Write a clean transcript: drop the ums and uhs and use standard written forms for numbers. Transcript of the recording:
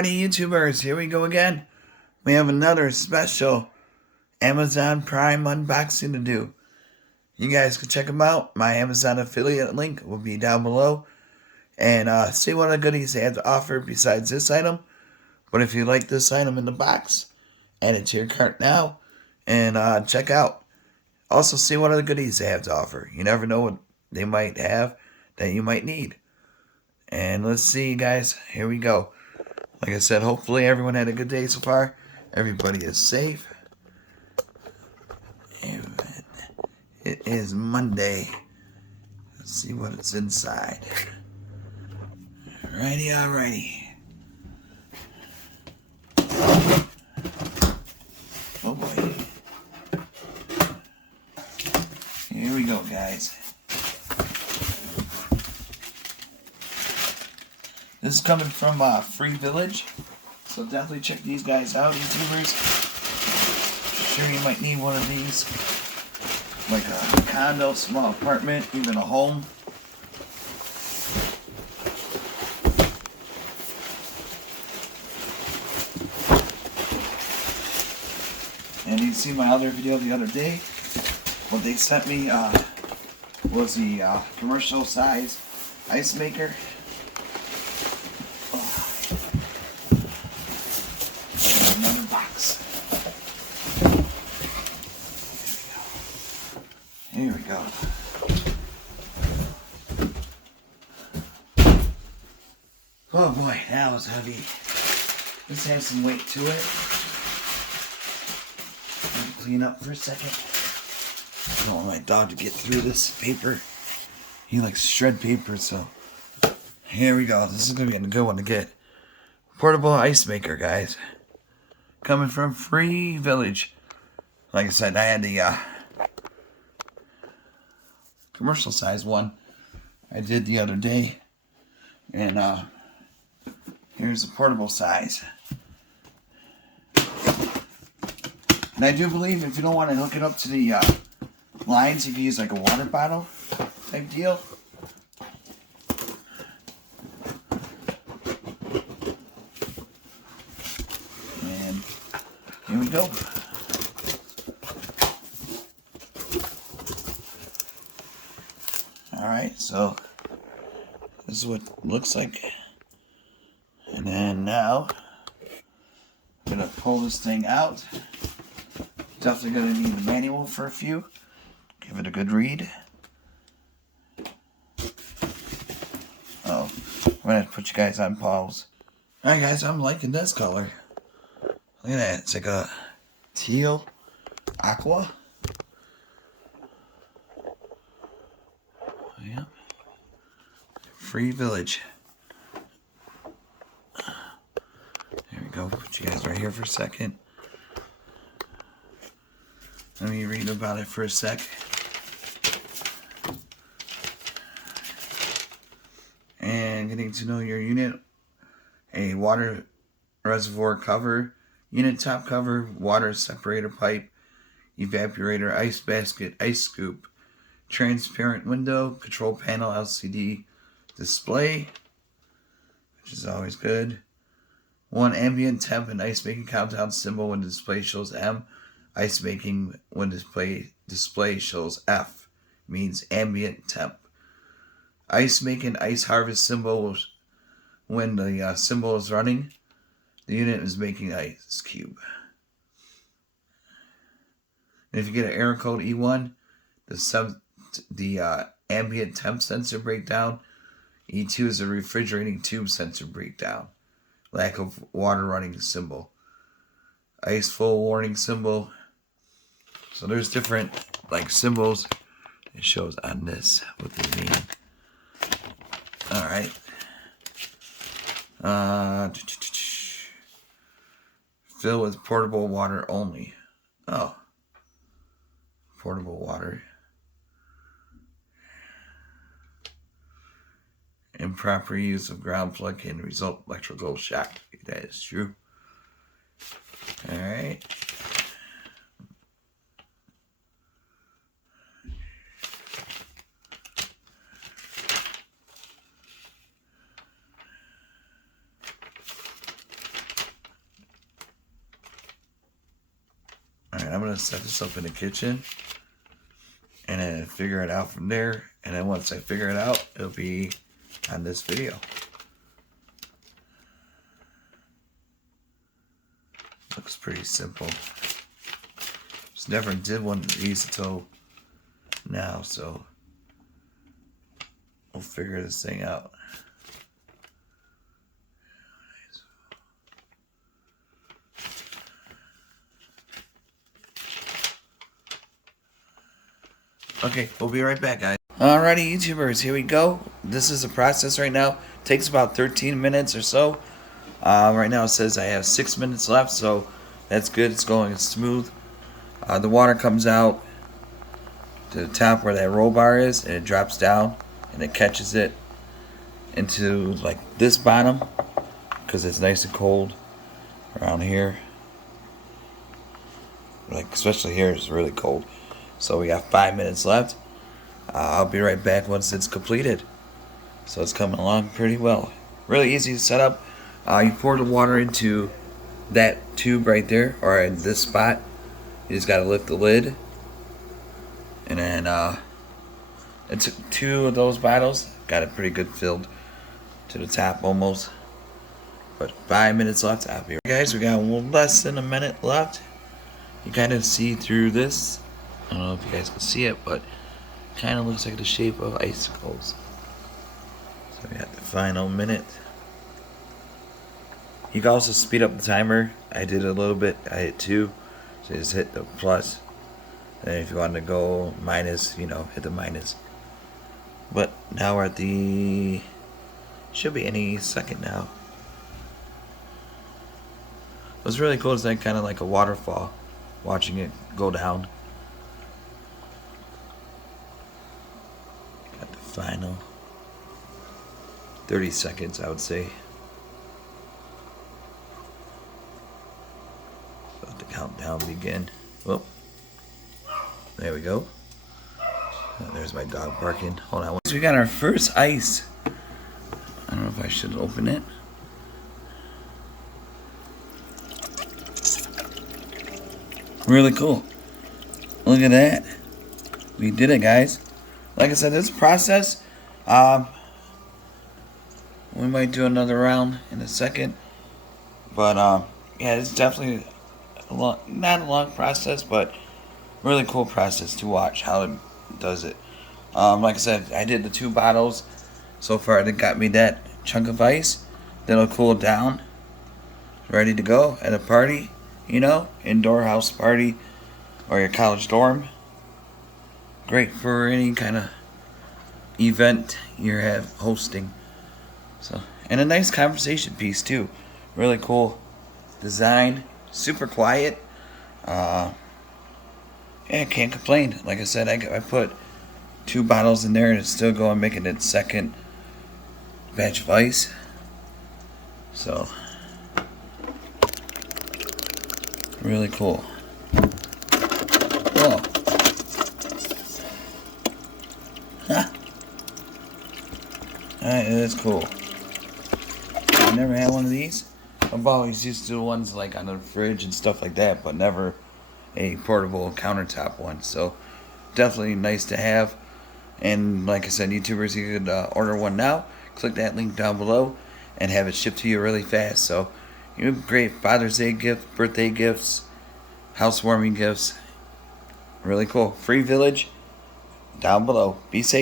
Alrighty, YouTubers, here we go again. We have another special Amazon Prime unboxing to do. You guys can check them out. My Amazon affiliate link will be down below. And see what other goodies they have to offer besides this item. But if you like this item in the box, add it to your cart now and check out. Also see what other goodies they have to offer. You never know what they might have that you might need. And let's see, guys. Here we go. Like I said, hopefully everyone had a good day so far. Everybody is safe. And it is Monday. Let's see what it's inside. Alrighty. Oh boy. Here we go, guys. This is coming from Free Village, so definitely check these guys out, YouTubers. Sure you might need one of these, like a condo, small apartment, even a home. And you see my other video the other day. What they sent me was the commercial size ice maker. Another box. Here we go. Oh boy, that was heavy. This has some weight to it. Clean up for a second. I don't want my dog to get through this paper. He likes to shred paper, so here we go. This is gonna be a good one to get. Portable ice maker, guys. Coming from Free Village. Like I said, I had the commercial size one I did the other day. And here's the portable size. And I do believe if you don't want to hook it up to the lines, you can use like a water bottle type deal. And here we go. Alright, so this is what it looks like. And then now I'm going to pull this thing out. Definitely going to need the manual for a few. Give it a good read. Oh, I'm going to put you guys on pause. Alright guys, I'm liking this color. Look at that. It's like a teal aqua. Yep. Free Village. There we go. Put you guys right here for a second. Let me read about it for a sec. And getting to know your unit. A water reservoir cover, unit top cover, water separator pipe, evaporator, ice basket, ice scoop, transparent window, control panel, LCD display, which is always good. One ambient temp and ice making countdown symbol when display shows M. Ice making when display shows F, means ambient temp. Ice making ice harvest symbol when the symbol is running. The unit is making ice cube. And if you get an error code E1, the ambient temp sensor breakdown. E2 is a refrigerating tube sensor breakdown. Lack of water running symbol. Ice full warning symbol. So there's different like symbols it shows on this what they mean. Alright. Fill with portable water only. Oh. Portable water. Improper use of ground plug can result in electrical shock. That is true. Alright. Alright, I'm going to set this up in the kitchen and then figure it out from there. And then once I figure it out, it'll be on this video. Looks pretty simple. Just never did one of these until now, so we'll figure this thing out. Okay, we'll be right back, guys. Alrighty, YouTubers, here we go. This is the process right now. Takes about 13 minutes or so. Right now it says I have 6 minutes left, so that's good. It's going smooth. The water comes out to the top where that roll bar is, and it drops down, and it catches it into like this bottom, because it's nice and cold around here. Like especially here, it's really cold. So we got 5 minutes left. I'll be right back once it's completed. So it's coming along pretty well. Really easy to set up. You pour the water into that tube right there, or in this spot. You just gotta lift the lid. And then I took 2 of those bottles. Got it pretty good filled to the top almost. But 5 minutes left. I'll be right back. Guys, we got less than a minute left. You kind of see through this. I don't know if you guys can see it, but kind of looks like the shape of icicles. So we got the final minute. You can also speed up the timer. I did a little bit. I hit 2, so you just hit the plus. And if you want to go minus, you know, hit the minus. But now we're at the, should be any second now. What's really cool is that kind of like a waterfall, watching it go down. Got the final 30 seconds, I would say. Let the countdown begin. Well, there we go. Oh, there's my dog barking. Hold on. So we got our first ice. I don't know if I should open it. Really cool. Look at that. We did it, guys. Like I said, this process, we might do another round in a second. But, yeah, it's definitely not a long process, but really cool process to watch how it does it. Like I said, I did the 2 bottles. So far, it got me that chunk of ice. Then it'll cool down. Ready to go at a party, you know, indoor house party or your college dorm. Great for any kind of event you're hosting. So, and a nice conversation piece too. Really cool design. Super quiet. Yeah, can't complain. Like I said, I put 2 bottles in there and it's still going, making it second batch of ice. So, really cool. Oh. Huh. Alright, that's cool. I never had one of these. I've always used to the ones like on the fridge and stuff like that, but never a portable countertop one. So definitely nice to have. And like I said, YouTubers, you could order one now. Click that link down below and have it shipped to you really fast. So you have great Father's Day gift, birthday gifts, housewarming gifts. Really cool. Free Village down below. Be safe.